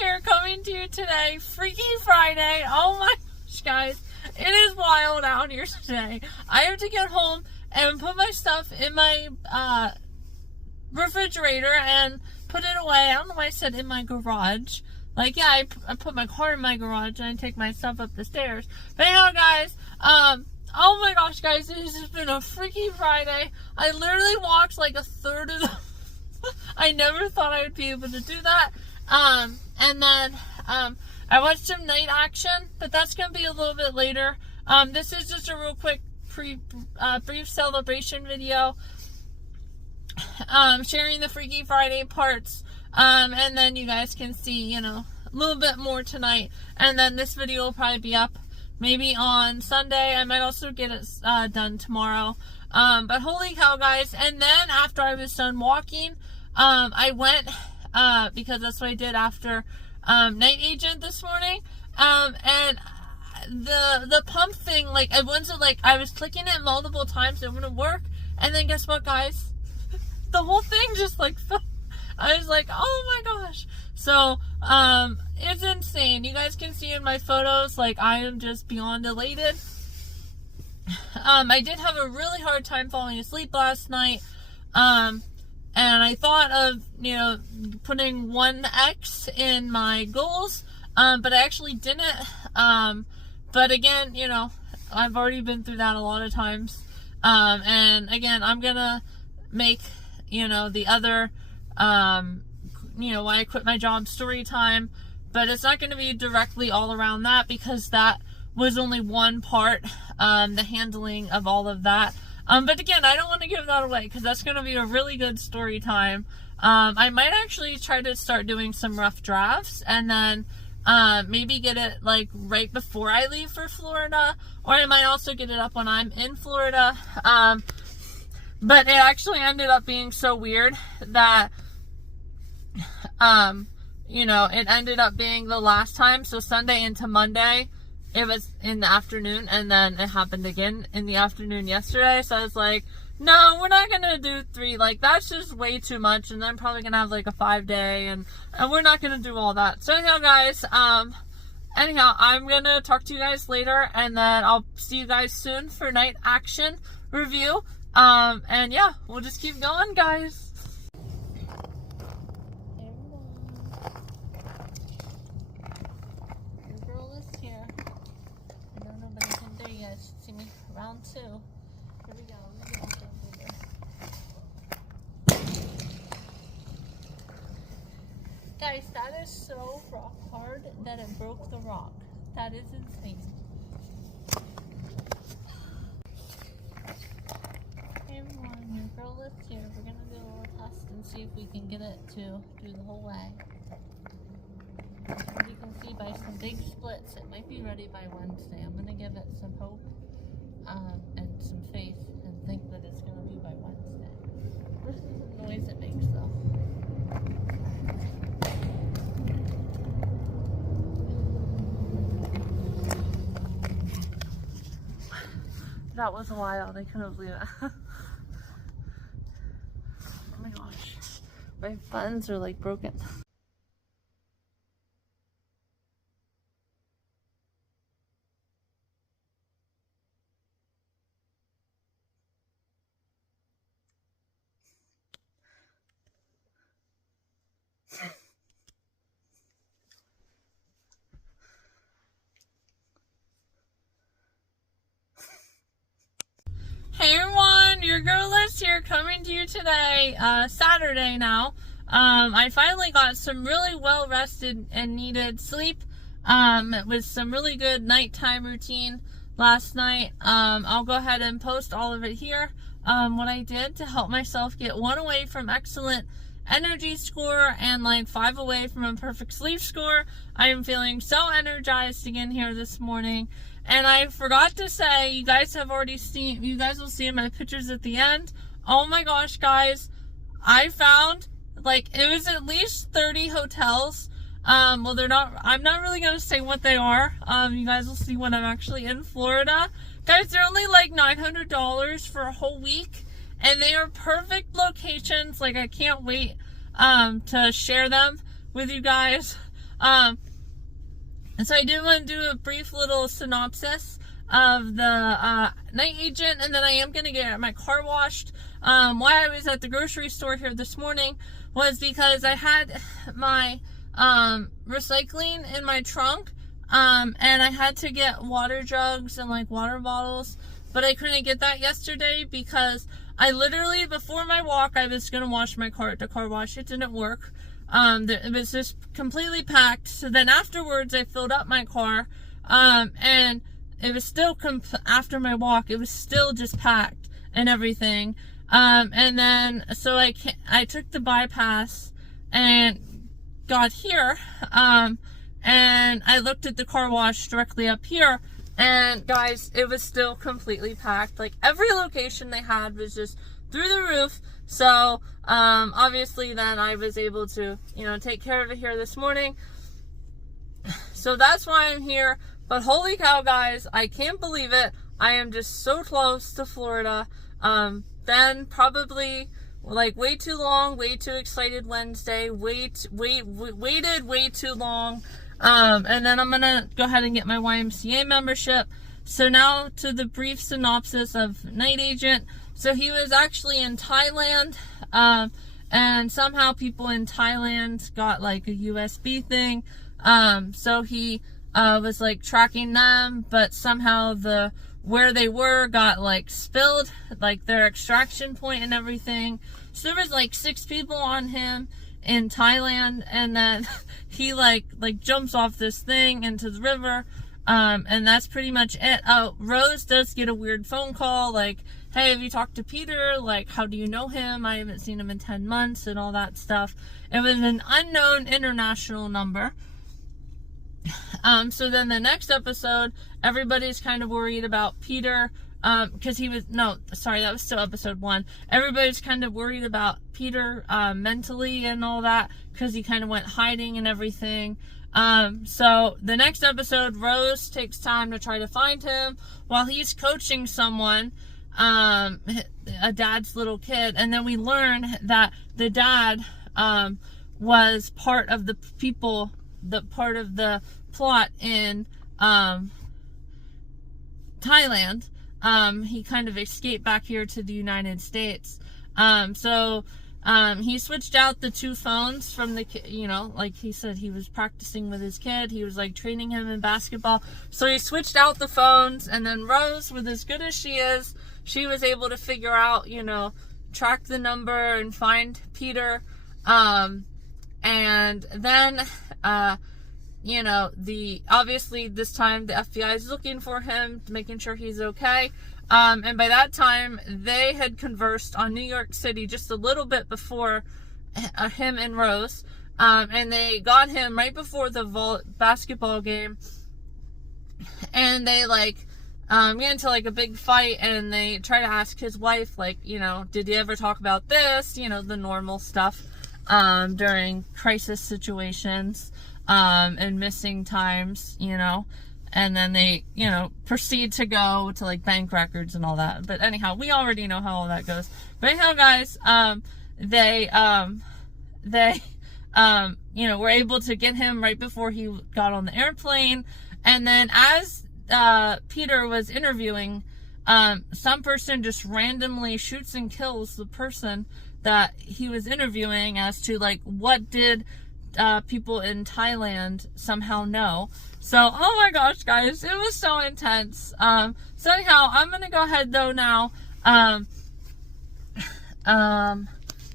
here coming to you today. Freaky Friday. Oh my gosh, guys. It is wild out here today. I have to get home and put my stuff in my refrigerator and put it away. I don't know why I said in my garage. Like, yeah, I put my car in my garage and I take my stuff up the stairs. But anyhow, guys, oh my gosh, guys, it has just been a Freaky Friday. I literally walked like a third of the... I never thought I would be able to do that. And then, I watched some night action, but that's going to be a little bit later. This is just a real quick brief celebration video. Sharing the Freaky Friday parts. And then you guys can see, you know, a little bit more tonight. And then this video will probably be up maybe on Sunday. I might also get it done tomorrow. But holy cow, guys. And then after I was done walking, I went, because that's what I did after Night Agent this morning. And the pump thing, like, I was clicking it multiple times, it wouldn't work. And then guess what, guys? The whole thing just like fell. I was like, oh my gosh. So, it's insane. You guys can see in my photos, like, I am just beyond elated. I did have a really hard time falling asleep last night. And I thought of, you know, putting 1x in my goals. But I actually didn't. But again, you know, I've already been through that a lot of times. And again, I'm gonna make, you know, the other, you know, why I quit my job story time, but it's not going to be directly all around that because that was only one part, the handling of all of that. But again, I don't want to give that away because that's going to be a really good story time. I might actually try to start doing some rough drafts and then, maybe get it like right before I leave for Florida, or I might also get it up when I'm in Florida. But it actually ended up being so weird that, you know, it ended up being the last time. So Sunday into Monday, it was in the afternoon, and then it happened again in the afternoon yesterday. So I was like, no, we're not going to do 3. Like, that's just way too much. And then I'm probably going to have like a 5-day, and we're not going to do all that. So anyhow, guys, anyhow, I'm going to talk to you guys later, and then I'll see you guys soon for night action review. And yeah, we'll just keep going, guys. Hey everyone. Your girl is here. I know nobody can there. You guys should see me. Round 2. Here we go. Let me get over there. Guys, that is so rock hard that it broke the rock. That is insane. Your girl is here. We're gonna do a little test and see if we can get it to do the whole way. As you can see by some big splits, it might be ready by Wednesday. I'm gonna give it some hope and some faith and think that it's gonna be by Wednesday. Listen to the noise it makes though. That was wild. I couldn't believe it. Oh my gosh, my buttons are like broken. Hey everyone, your girl is here coming to you today, Saturday now. I finally got some really well rested and needed sleep, with some really good nighttime routine last night. I'll go ahead and post all of it here, what I did to help myself get 1 away from excellent energy score and like 5 away from a perfect sleep score. I am feeling so energized again here this morning. And I forgot to say, you guys have already seen, you guys will see in my pictures at the end. Oh my gosh, guys. I found, like, it was at least 30 hotels. Well, they're not, I'm not really going to say what they are. You guys will see when I'm actually in Florida. Guys, they're only like $900 for a whole week. And they are perfect locations. Like, I can't wait, to share them with you guys. And so I did want to do a brief little synopsis of the night agent, and then I am going to get my car washed. Why I was at the grocery store here this morning was because I had my recycling in my trunk, and I had to get water jugs and like water bottles, but I couldn't get that yesterday because I literally, before my walk, I was going to wash my car at the car wash. It didn't work. It was just completely packed. So then afterwards I filled up my car, and it was still after my walk, it was still just packed and everything. And then so I took the bypass and got here, and I looked at the car wash directly up here, and guys, it was still completely packed. Like every location they had was just through the roof. So obviously then I was able to, you know, take care of it here this morning. So that's why I'm here. But holy cow, guys, I can't believe it. I am just so close to Florida. Then probably like way too long, way too excited Wednesday, waited way too long. And then I'm gonna go ahead and get my YMCA membership. So now to the brief synopsis of Night Agent. So he was actually in Thailand, and somehow people in Thailand got like a USB thing. So he was like tracking them, but somehow where they were got like spilled, like their extraction point and everything. So there was like 6 people on him in Thailand, and then he like jumps off this thing into the river, and that's pretty much it. Oh, Rose does get a weird phone call like, hey, have you talked to Peter? Like, how do you know him? I haven't seen him in 10 months and all that stuff. It was an unknown international number. So then the next episode, everybody's kind of worried about Peter, because that was still episode 1. Everybody's kind of worried about Peter, mentally and all that, because he kind of went hiding and everything. So the next episode, Rose takes time to try to find him while he's coaching someone, a dad's little kid, and then we learn that the dad was part of the part of the plot in Thailand. He kind of escaped back here to the United States. So he switched out the 2 phones from the kid, you know, like he said he was practicing with his kid. He was like training him in basketball. So he switched out the phones, and then Rose, with as good as she is, she was able to figure out, you know, track the number and find Peter. And then, you know, obviously this time the FBI is looking for him, making sure he's okay. And by that time, they had conversed on New York City just a little bit before him and Rose. And they got him right before the basketball game. And they get into like a big fight, and they try to ask his wife, like, you know, did you ever talk about this? You know, the normal stuff during crisis situations and missing times, you know. And then they, you know, proceed to go to like bank records and all that. But anyhow, we already know how all that goes. But anyhow, guys, they you know, were able to get him right before he got on the airplane. And then as Peter was interviewing, some person just randomly shoots and kills the person that he was interviewing as to like, what did people in Thailand somehow know. So, oh my gosh, guys, it was so intense. So anyhow, I'm gonna go ahead though now.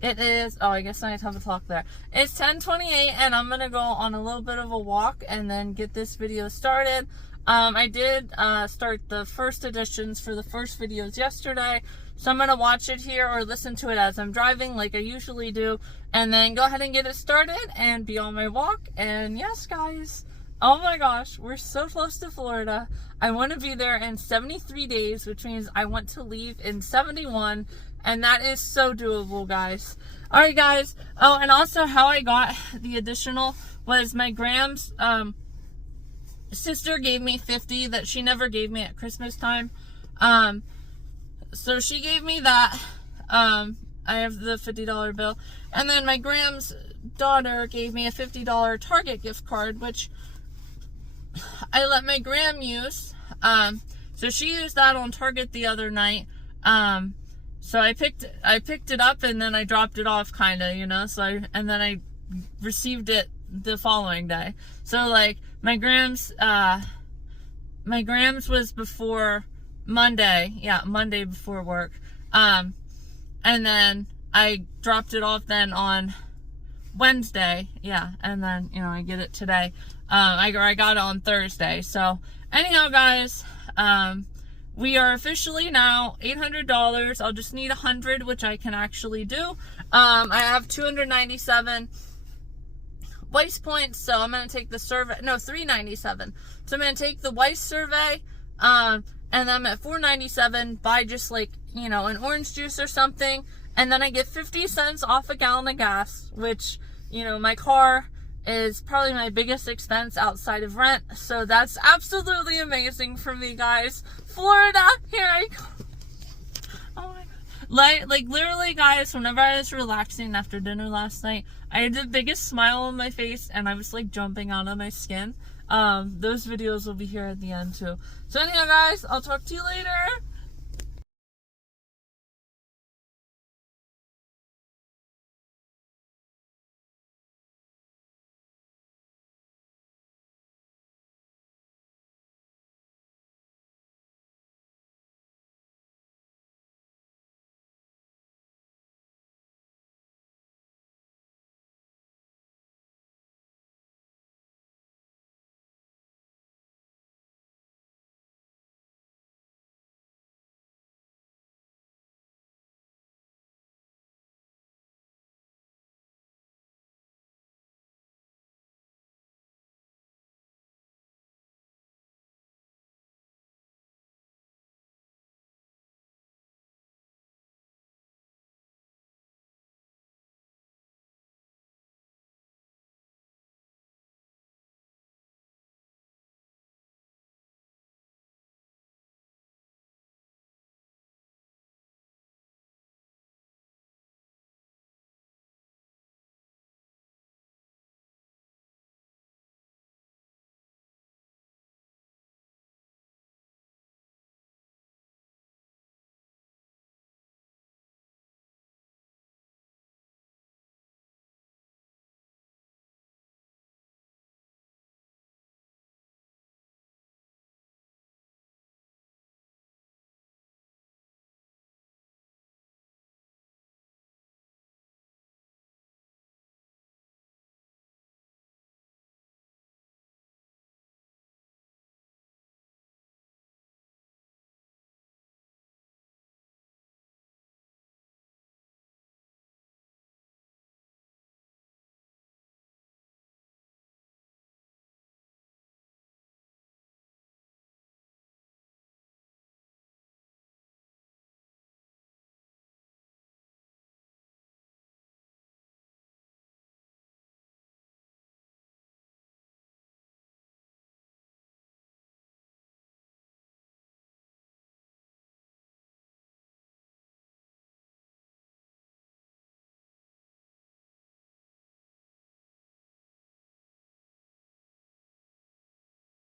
It is, I guess I have a clock there. It's 10:28, and I'm gonna go on a little bit of a walk and then get this video started. I did start the first editions for the first videos yesterday, so I'm gonna watch it here or listen to it as I'm driving like I usually do, and then go ahead and get it started and be on my walk. And yes, guys, oh my gosh, we're so close to Florida. I want to be there in 73 days, which means I want to leave in 71, and that is so doable, guys. Alright, guys. Oh, and also how I got the additional was my Graham's sister gave me $50 that she never gave me at Christmas time. So she gave me that. I have the $50 bill. And then my Graham's daughter gave me a $50 Target gift card, which I let my gram use. So she used that on Target the other night. So I picked it up and then I dropped it off, kind of, you know. So and then I received it the following day. So like my grams was before Monday. Yeah, Monday before work. And then I dropped it off then on Wednesday. Yeah, and then, you know, I get it today. I got it on Thursday. So anyhow, guys, we are officially now $800. I'll just need 100, which I can actually do. I have 297 Weiss points, so I'm going to take the survey. No, 397. So I'm going to take the Weiss survey, and then I'm at 497, buy just like, you know, an orange juice or something, and then I get 50 cents off a gallon of gas, which, you know, my car is probably my biggest expense outside of rent. So that's absolutely amazing for me, guys. Florida, here I go. Oh my god. Like literally, guys, whenever I was relaxing after dinner last night, I had the biggest smile on my face and I was like jumping out of my skin. Those videos will be here at the end too. So anyhow, guys, I'll talk to you later.